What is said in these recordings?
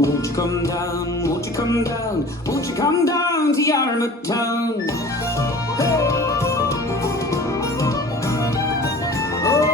Won't you come down, won't you come down, won't you come down to Yarmouth town? Hey! Oh.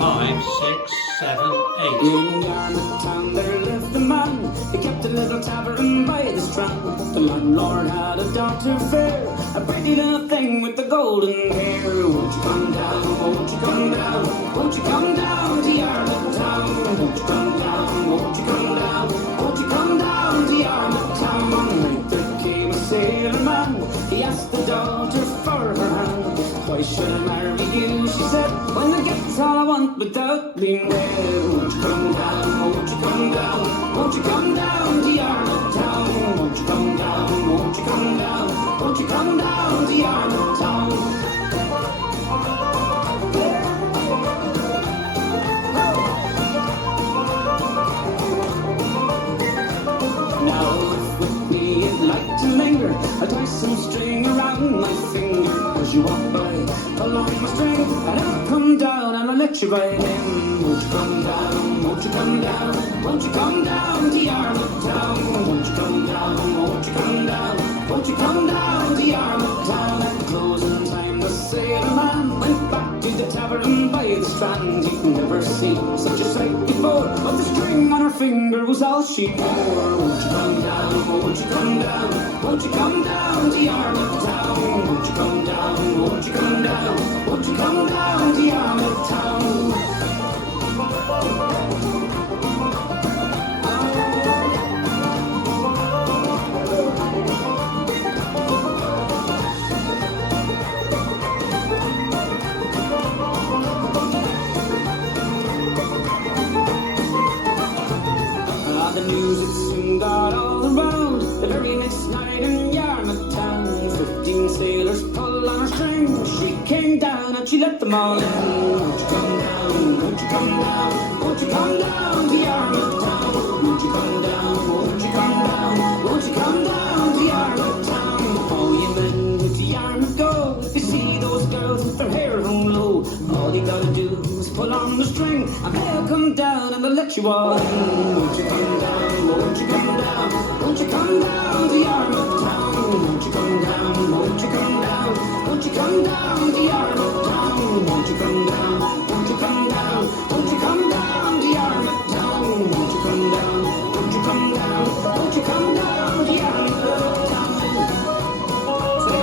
5, 6, 7, 8. In Yarmouth town there lived a man. He kept a little tavern by the strand. The landlord had a daughter fair, a pretty little thing with the golden hair. Won't you come down, won't you come down, won't you come down to Yarmouth town? Won't you come down, won't you come down, won't you come down to Yarmouth town? One night there came a sailor man. He asked the daughter for her hand. Why should I marry you, she said, when I get all I want without being there. Won't you come down, won't you come down, won't you come down to Yarmouth town? Won't you come down, won't you come down, won't you come down to Yarmouth town? Now if with me you'd like to linger, I'll tie some string around my finger. As you walk by, along my string, and I'll come down and I'll let you right in. Won't you come down, won't you come down, won't you come down to Yarmouth town? Won't you come down, won't you come down, won't you come down to Yarmouth town? At closing time the sailor man went back to the tavern by the strand. He'd never seen such a sight before, but the string on her finger was all she wore. Won't you come down, won't you come down, won't you come down to Yarmouth town? Won't you come down, won't you come down, won't you come down to Yarmouth town? The news it soon got all around. The very next night in Yarmouth town, 15 sailors pulled on her string. She came down and she let them all in. Won't you come down, won't you come down, won't you come down to Yarmouth town? Won't you come down, won't you come down, won't you come down to Yarmouth town? All you men who to Yarmouth go, if you see those girls with their hair hung low, all you gotta do is pull on the string and they'll come down and they'll let you all in. Won't you come down, won't you come down, won't you come down to Yarmouth town? Won't you come down, won't you come down, won't you come down to Yarmouth town? Won't you come down, won't you come down, won't you come down to Yarmouth town? Won't you come down, won't you come down, won't you come down to Yarmouth town? Say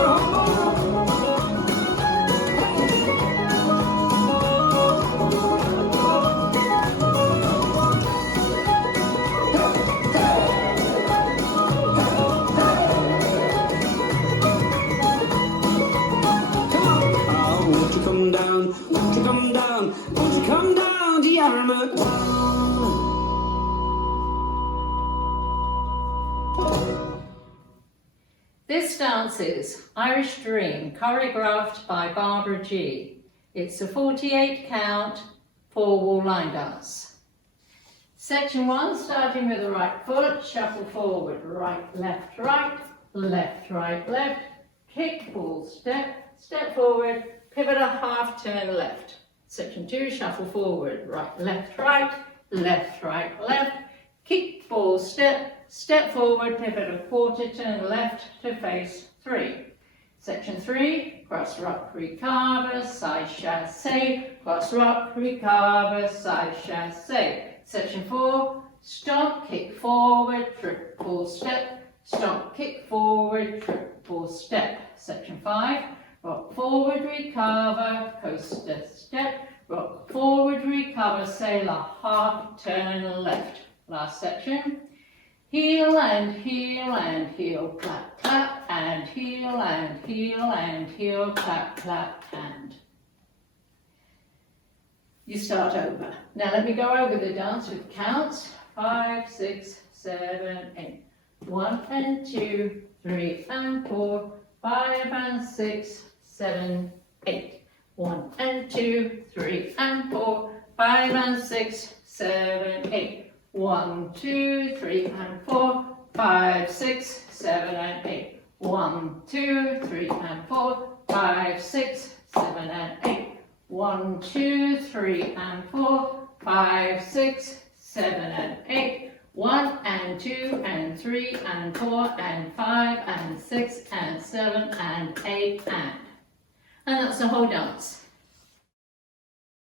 won't you come down, won't you come down, won't you come down to Yarmouth town? This dance is Irish Dream, choreographed by Barbara G. It's a 48 count, 4-wall line dance. Section 1, starting with the right foot, shuffle forward, right, left, left, kick, ball, step forward, pivot a half turn left. Section 2, shuffle forward, right, left, kick, ball, step forward, pivot a quarter turn left to face 3. Section 3, cross rock, recover, side chasse, cross rock, recover, side chasse. Section 4, stomp, kick forward, triple step, stomp, kick forward, triple step. Section 5, rock forward, recover, coaster step, rock forward, recover, sailor, half turn left. Last section, heel and heel, clap, clap, and heel, clap, clap, and. You start over. Now let me go over the dance with counts. 5, 6, 7, 8. 1 and 2, 3 and 4, 5 and 6, 7, 8. 1 and 2, 3 and 4, 5 and 6, 7, 8. 1, 2, 3 and 4, 5, 6, 7 and 8. 1, 2, 3 and 4, 5, 6, 7 and 8. 1, 2, 3 and 4, 5, 6, 7 and 8, 1 and 2 and 3 and 4 and 5 and 6 and 7 and 8 and that's the whole dance.